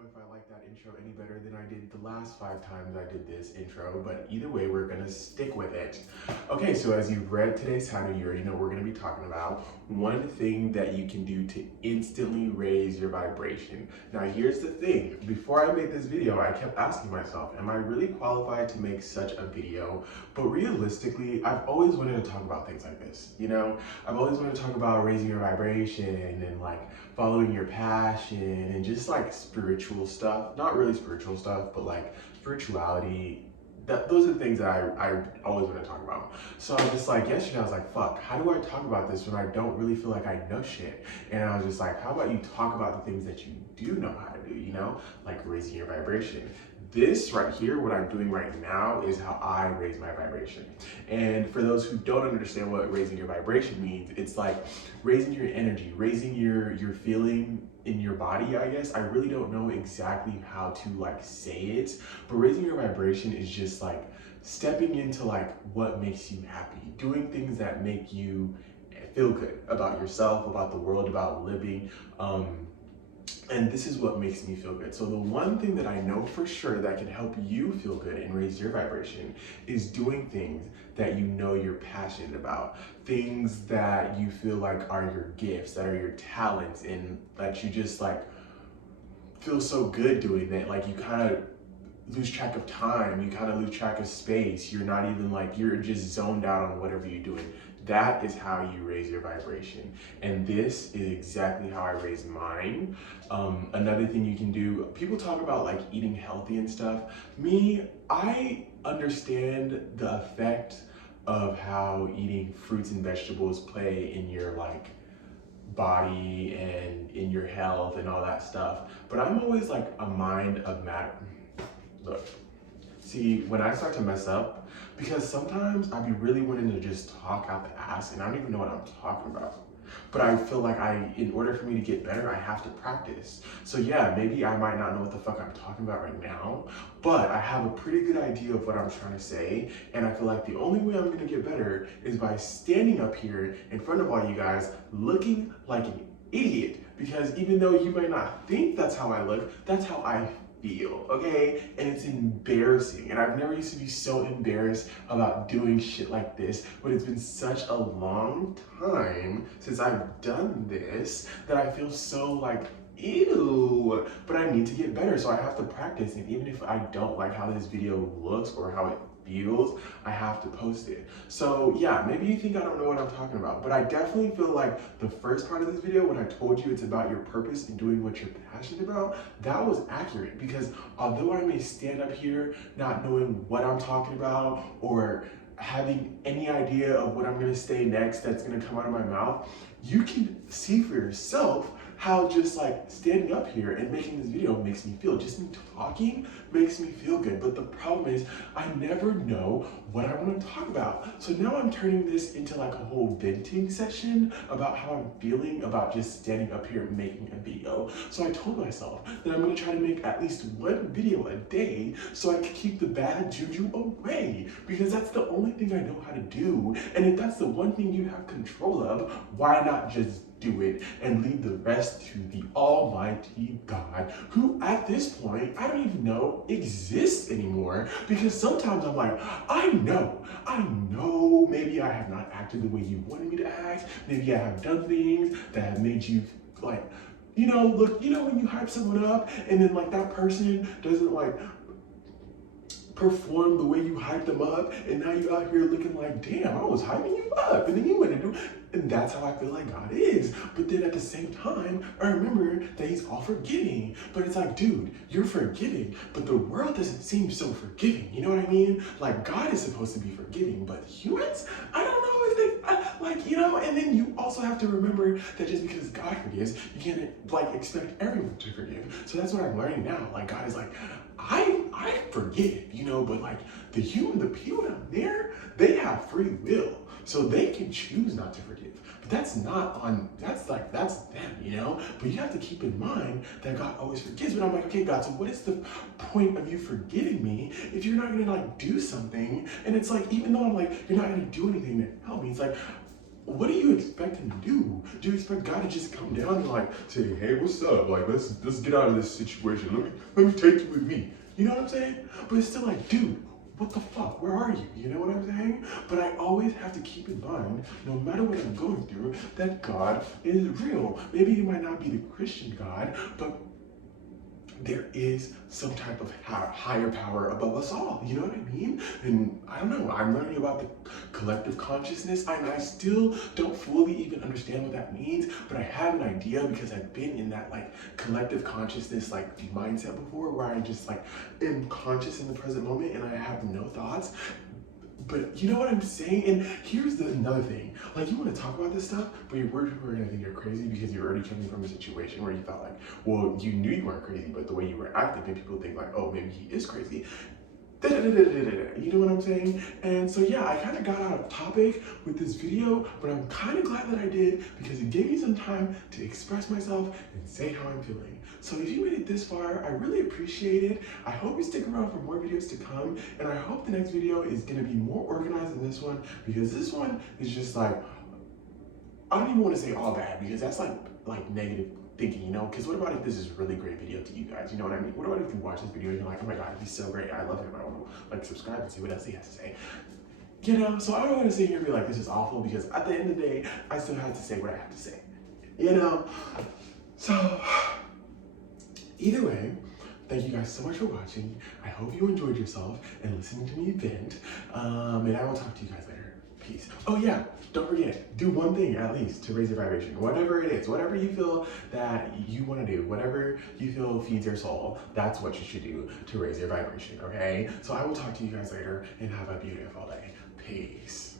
know if I like that intro any better than I did the last 5 times I did this intro, but either way, we're gonna stick with it. Okay, so as you've read today's title, you already know what we're gonna be talking about. One thing that you can do to instantly raise your vibration. Now, here's the thing. Before I made this video, I kept asking myself, am I really qualified to make such a video? But realistically, I've always wanted to talk about things like this, you know? I've always wanted to talk about raising your vibration and like following your passion and just like spiritual stuff. Not really spiritual stuff, but like spirituality. Those are the things that I always want to talk about. So I was just like, yesterday I was like, fuck, how do I talk about this when I don't really feel like I know shit? And I was just like, how about you talk about the things that you do know how to do, you know? Like raising your vibration. This right here, what I'm doing right now, is how I raise my vibration. And for those who don't understand what raising your vibration means, it's like raising your energy, raising your feeling in your body, I guess. I really don't know exactly how to like say it, but raising your vibration is just like stepping into like what makes you happy, doing things that make you feel good about yourself, about the world, about living. And this is what makes me feel good. So the one thing that I know for sure that can help you feel good and raise your vibration is doing things that you know you're passionate about, things that you feel like are your gifts, that are your talents, and that you just like feel so good doing that. Like you kind of lose track of time, you kind of lose track of space. You're not even like, you're just zoned out on whatever you're doing. That is how you raise your vibration. And this is exactly how I raise mine. Another thing you can do, people talk about like eating healthy and stuff. Me, I understand the effect of how eating fruits and vegetables play in your like body and in your health and all that stuff. But I'm always like a mind of matter. Look, see, when I start to mess up, because sometimes I be really wanting to just talk out the ass and I don't even know what I'm talking about. But I feel like in order for me to get better, I have to practice. So yeah, maybe I might not know what the fuck I'm talking about right now, but I have a pretty good idea of what I'm trying to say. And I feel like the only way I'm gonna get better is by standing up here in front of all you guys, looking like an idiot. Because even though you might not think that's how I look, that's how I feel, okay? And it's embarrassing. And I've never used to be so embarrassed about doing shit like this, but it's been such a long time since I've done this that I feel so like, ew, but I need to get better, so I have to practice. And even if I don't like how this video looks or how it feels, I have to post it. So yeah, maybe you think I don't know what I'm talking about, but I definitely feel like the first part of this video, when I told you it's about your purpose and doing what you're passionate about, that was accurate. Because although I may stand up here not knowing what I'm talking about or having any idea of what I'm gonna say next that's gonna come out of my mouth, you can see for yourself how just like standing up here and making this video makes me feel. Just me talking makes me feel good. But the problem is I never know what I want to talk about. So now I'm turning this into like a whole venting session about how I'm feeling about just standing up here and making a video. So I told myself that I'm gonna try to make at least one video a day so I can keep the bad juju away, because that's the only thing I know how to do. And if that's the one thing you have control of, why not just do it and leave the rest to the Almighty God, who at this point, I don't even know exists anymore. Because sometimes I'm like, I know maybe I have not acted the way you wanted me to act. Maybe I have done things that have made you like, you know, look, you know when you hype someone up and then like that person doesn't like perform the way you hyped them up, and now you out here looking like, damn, I was hyping you up, and then you went and do, and that's how I feel like God is. But then at the same time, I remember that He's all forgiving. But it's like, dude, you're forgiving, but the world doesn't seem so forgiving. You know what I mean? Like God is supposed to be forgiving, but humans, I don't know if they, like, you know. And then you also have to remember that just because God forgives, you can't like expect everyone to forgive. So that's what I'm learning now. Like God is like, I forgive, you know, but like the people down there, they have free will. So they can choose not to forgive. But that's not on, that's them, you know? But you have to keep in mind that God always forgives. But I'm like, okay, God, so what is the point of you forgiving me if you're not gonna like do something? And it's like, even though I'm like, you're not gonna do anything to help me, it's like, what do you expect him to do? Do you expect God to just come down and like say, hey, what's up? Like, let's get out of this situation. Let me take you with me. You know what I'm saying? But it's still like, dude, what the fuck? Where are you? You know what I'm saying? But I always have to keep in mind, no matter what I'm going through, that God is real. Maybe he might not be the Christian God, but there is some type of higher power above us all. You know what I mean? And I don't know, I'm learning about the collective consciousness, and I still don't fully even understand what that means, but I have an idea because I've been in that like collective consciousness like mindset before, where I just like am conscious in the present moment and I have no thoughts. But you know what I'm saying? And here's another thing. Like, you want to talk about this stuff, but your words people are going to think you're crazy because you're already coming from a situation where you felt like, well, you knew you weren't crazy, but the way you were acting made people think like, oh, maybe he is crazy. You know what I'm saying? And so yeah, I kind of got out of topic with this video, but I'm kind of glad that I did because it gave me some time to express myself and say how I'm feeling. So if you made it this far, I really appreciate it. I hope you stick around for more videos to come, and I hope the next video is gonna be more organized than this one, because this one is just like, I don't even want to say all bad because that's like negative thinking, you know? Because what about if this is a really great video to you guys? You know what I mean? What about if you watch this video and you're like, oh my god, he's so great, I love him, I want to like subscribe and see what else he has to say. You know, so I don't want to sit here and be like, this is awful, because at the end of the day, I still have to say what I have to say. You know? So, either way, thank you guys so much for watching. I hope you enjoyed yourself and listening to me vent. And I will talk to you guys later. Peace. Oh yeah, don't forget, do one thing at least to raise your vibration. Whatever it is, whatever you feel that you want to do, whatever you feel feeds your soul, that's what you should do to raise your vibration, okay? So I will talk to you guys later and have a beautiful day. Peace.